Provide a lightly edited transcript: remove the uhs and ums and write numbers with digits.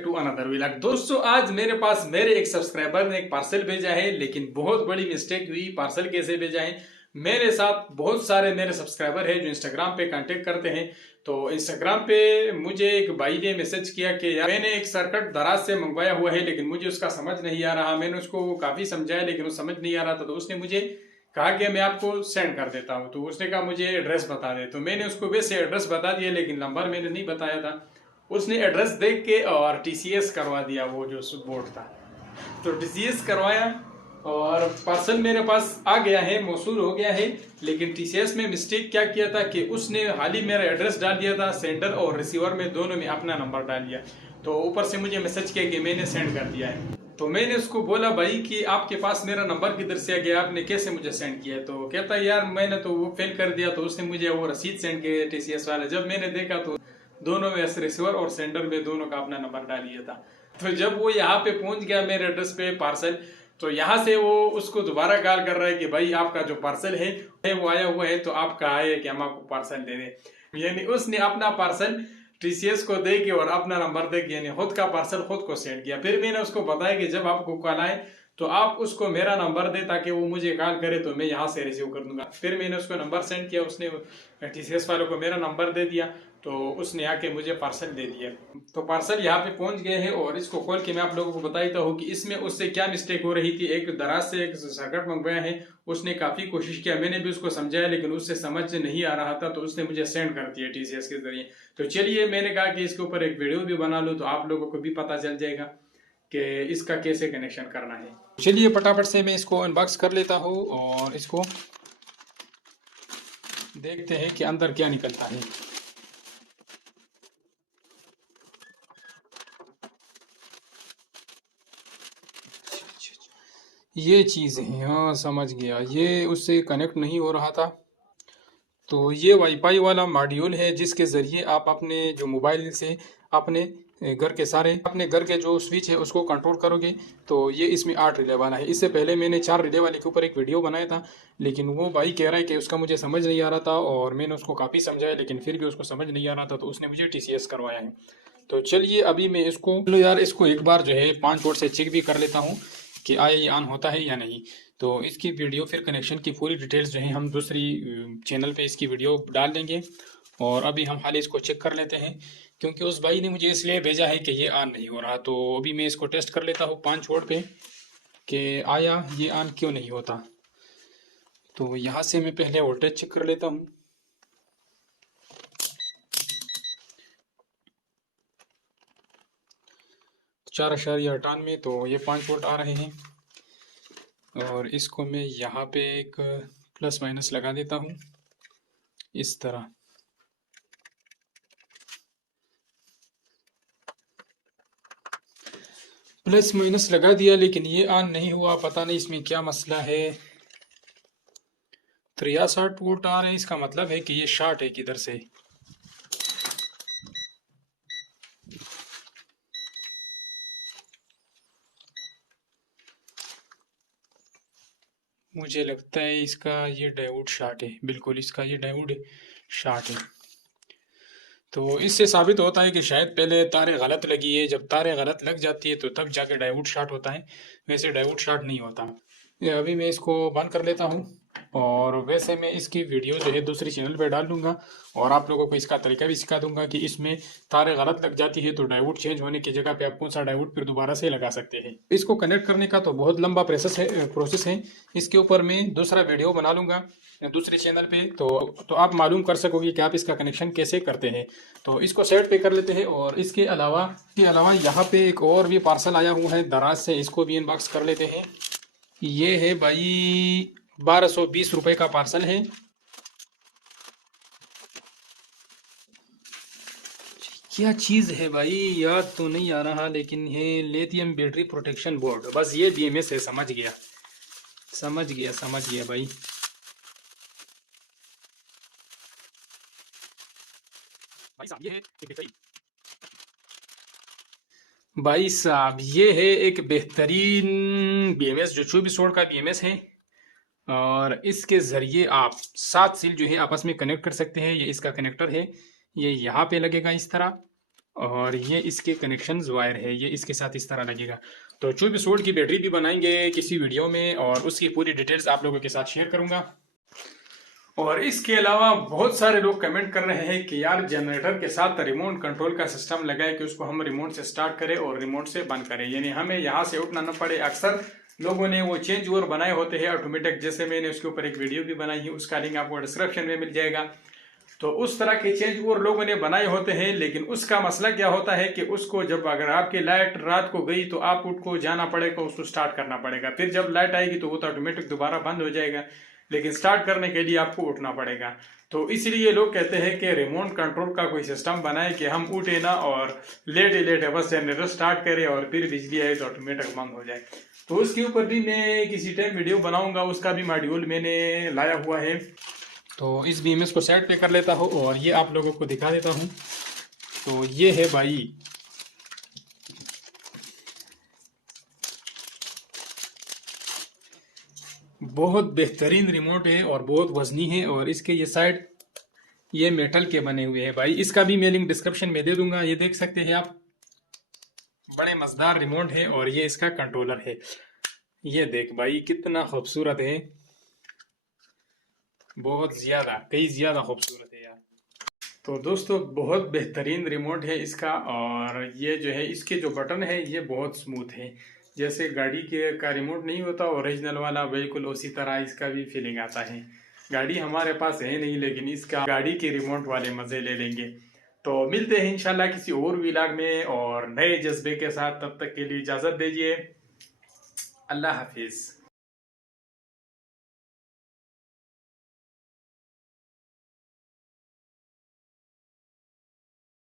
Back to another vlog. दोस्तों आज मेरे पास मेरे एक सब्सक्राइबर ने एक पार्सल भेजा है, लेकिन बहुत बड़ी मिस्टेक हुई। पार्सल कैसे भेजा है? मेरे साथ बहुत सारे मेरे सब्सक्राइबर हैं जो इंस्टाग्राम पे कांटेक्ट करते हैं। तो इंस्टाग्राम पे मुझे एक भाई ने मैसेज किया कि यार मैंने एक सर्किट दराज से मंगवाया हुआ है, लेकिन मुझे उसका समझ नहीं आ रहा। मैंने उसको काफी समझाया लेकिन वो समझ नहीं आ रहा था। तो उसने मुझे कहा कि मैं आपको सेंड कर देता हूँ। तो उसने कहा मुझे एड्रेस बता दे। तो मैंने उसको वैसे एड्रेस बता दिया, लेकिन नंबर मैंने नहीं बताया था। उसने एड्रेस देख के और टीसीएस करवा दिया, वो जो बोर्ड था। तो टीसीएस करवाया और पार्सल मेरे पास आ गया है, मौसूल हो गया है। लेकिन टीसीएस में मिस्टेक क्या किया था कि उसने हाल ही मेरा एड्रेस डाल दिया था, सेंडर और रिसीवर में दोनों में अपना नंबर डाल दिया। तो ऊपर से मुझे मैसेज किया कि मैंने सेंड कर दिया है। तो मैंने उसको बोला भाई कि आपके पास मेरा नंबर किधर से आ गया, आपने कैसे मुझे सेंड किया? तो कहता यार मैंने तो वो फेल कर दिया। तो उसने मुझे वो रसीद सेंड किया टीसीएस वाला। जब मैंने देखा तो दोनों में रिसीवर और सेंडर में दोनों का अपना नंबर डाल दिया था। तो जब वो यहाँ पे पहुंच गया मेरे एड्रेस पे पार्सल, तो यहाँ से वो उसको दोबारा कॉल कर रहा है कि भाई आपका जो पार्सल है वो आया हुआ है, तो आप कहा है कि हम आपको पार्सल दे दें। यानी उसने अपना पार्सल टीसीएस को दे के और अपना नंबर दे के यानी खुद का पार्सल खुद को सेंड किया। फिर मैंने उसको बताया कि जब आपको कॉल आए तो आप उसको मेरा नंबर दे ताकि वो मुझे कॉल करे तो मैं यहाँ से रिसीव कर दूंगा। फिर मैंने उसको नंबर सेंड किया, उसने टीसीएस वालों को मेरा नंबर दे दिया, तो उसने आके मुझे पार्सल दे दिया। तो पार्सल यहाँ पे पहुंच गए हैं और इसको खोल के मैं आप लोगों को बताता हूँ कि इसमें उससे क्या मिस्टेक हो रही थी। एक दराज से एक सर्किट मंगवाया है, उसने काफी कोशिश किया, मैंने भी उसको समझाया लेकिन उससे समझ नहीं आ रहा था, तो उसने मुझे सेंड कर दिया टीसीएस के जरिए। तो चलिए मैंने कहा कि इसके ऊपर एक वीडियो भी बना लूँ तो आप लोगों को भी पता चल जाएगा कि इसका कैसे कनेक्शन करना है। चलिए फटाफट से मैं इसको अनबॉक्स कर लेता हूँ और इसको देखते हैं कि अंदर क्या निकलता है। ये चीज़ है, हाँ समझ गया, ये उससे कनेक्ट नहीं हो रहा था। तो ये वाईफाई वाला मॉड्यूल है जिसके ज़रिए आप अपने जो मोबाइल से अपने घर के सारे अपने घर के जो स्विच है उसको कंट्रोल करोगे। तो ये इसमें 8 रिले वाला है। इससे पहले मैंने 4 रिले वाले के ऊपर एक वीडियो बनाया था, लेकिन वो भाई कह रहा है कि उसका मुझे समझ नहीं आ रहा था और मैंने उसको काफ़ी समझाया लेकिन फिर भी उसको समझ नहीं आ रहा था, तो उसने मुझे टीसीएस करवाया है। तो चलिए अभी मैं इसको लो यार इसको एक बार जो है 5 वोल्ट से चेक भी कर लेता हूँ कि आया ये ऑन होता है या नहीं। तो इसकी वीडियो फिर कनेक्शन की पूरी डिटेल्स जो है हम दूसरी चैनल पे इसकी वीडियो डाल देंगे। और अभी हम हाल इसको चेक कर लेते हैं, क्योंकि उस भाई ने मुझे इसलिए भेजा है कि ये ऑन नहीं हो रहा। तो अभी मैं इसको टेस्ट कर लेता हूँ 5 वोल्ट पे कि आया ये ऑन क्यों नहीं होता। तो यहाँ से मैं पहले वोल्टेज चेक कर लेता हूँ। 4.98, तो ये 5 वोल्ट आ रहे हैं। और इसको मैं यहाँ पे एक प्लस माइनस लगा देता हूँ इस तरह। प्लस माइनस लगा दिया लेकिन ये ऑन नहीं हुआ, पता नहीं इसमें क्या मसला है। 63 वोल्ट आ रहे हैं, इसका मतलब है कि ये शॉर्ट है किधर से। मुझे लगता है इसका ये डायोड शॉर्ट है, बिल्कुल इसका ये डायोड शॉर्ट है। तो इससे साबित होता है कि शायद पहले तारें गलत लगी है। जब तारें गलत लग जाती है तो तब जाके डायोड शॉर्ट होता है, वैसे डायोड शॉर्ट नहीं होता। ये अभी मैं इसको बंद कर लेता हूँ और वैसे मैं इसकी वीडियो जो है दूसरी चैनल पे डाल दूंगा और आप लोगों को इसका तरीका भी सिखा दूंगा कि इसमें तारें गलत लग जाती है तो डायोड चेंज होने की जगह पे आप कौन सा डायोड फिर दोबारा से लगा सकते हैं। इसको कनेक्ट करने का तो बहुत लंबा प्रोसेस है। इसके ऊपर मैं दूसरा वीडियो बना लूंगा दूसरे चैनल पे, तो आप मालूम कर सकोगे कि आप इसका कनेक्शन कैसे करते हैं। तो इसको सेट पे कर लेते हैं। और इसके अलावा यहाँ पे एक और भी पार्सल आया हुआ है दराज से, इसको भी अनबॉक्स कर लेते हैं। ये है भाई 1220 रुपए का पार्सल है। क्या चीज़ है भाई याद तो नहीं आ रहा, लेकिन ये लिथियम बैटरी प्रोटेक्शन बोर्ड, बस ये बीएमएस है। समझ गया भाई। भाई साहब ये है एक बेहतरीन बीएमएस जो 24 वोल्ट का बीएमएस है और इसके ज़रिए आप 7 सेल जो है आपस में कनेक्ट कर सकते हैं। ये इसका कनेक्टर है, ये यहाँ पे लगेगा इस तरह और ये इसके कनेक्शंस वायर है, ये इसके साथ इस तरह लगेगा। तो 24 वोल्ट की बैटरी भी बनाएंगे किसी वीडियो में और उसकी पूरी डिटेल्स आप लोगों के साथ शेयर करूंगा। और इसके अलावा बहुत सारे लोग कमेंट कर रहे हैं कि यार जनरेटर के साथ रिमोट कंट्रोल का सिस्टम लगाए कि उसको हम रिमोट से स्टार्ट करें और रिमोट से बंद करें, यानी हमें यहाँ से उठना न पड़े। अक्सर लोगों ने वो चेंज ओवर बनाए होते हैं ऑटोमेटिक, जैसे मैंने उसके ऊपर एक वीडियो भी बनाई है, उसका लिंक आपको डिस्क्रिप्शन में मिल जाएगा। तो उस तरह के चेंज ओवर लोगों ने बनाए होते हैं, लेकिन उसका मसला क्या होता है कि उसको जब अगर आपकी लाइट रात को गई तो आप उनको जाना पड़ेगा, उसको स्टार्ट करना पड़ेगा, फिर जब लाइट आएगी तो वो तो ऑटोमेटिक दोबारा बंद हो जाएगा, लेकिन स्टार्ट करने के लिए आपको उठना पड़ेगा। तो इसलिए लोग कहते हैं कि रिमोट कंट्रोल का कोई सिस्टम बनाए कि हम उठे ना और लेटे बस जनरेटर स्टार्ट करें और फिर बिजली आए तो ऑटोमेटिक बंद हो जाए। तो उसके ऊपर भी मैं किसी टाइम वीडियो बनाऊंगा, उसका भी मॉड्यूल मैंने लाया हुआ है। तो इस BMS को साइड पे कर लेता हूँ और ये आप लोगों को दिखा देता हूँ। तो ये है भाई, बहुत बेहतरीन रिमोट है और बहुत वजनी है, और इसके ये साइड ये मेटल के बने हुए हैं भाई। इसका भी मैं लिंक डिस्क्रिप्शन में दे दूंगा, ये देख सकते हैं आप। बड़े मजेदार रिमोट है और ये इसका कंट्रोलर है। ये देख भाई कितना खूबसूरत है, बहुत ज्यादा, कई ज्यादा खूबसूरत है यार। तो दोस्तों बहुत बेहतरीन रिमोट है इसका, और ये जो है इसके जो बटन है ये बहुत स्मूथ है, जैसे गाड़ी के का रिमोट नहीं होता ओरिजिनल वाला, बिल्कुल उसी तरह इसका भी फीलिंग आता है। गाड़ी हमारे पास है नहीं, लेकिन इसका गाड़ी के रिमोट वाले मज़े ले लेंगे। तो मिलते हैं इंशाल्लाह किसी और व्लॉग में और नए जज्बे के साथ, तब तक के लिए इजाज़त दीजिए। अल्लाह हाफिज़।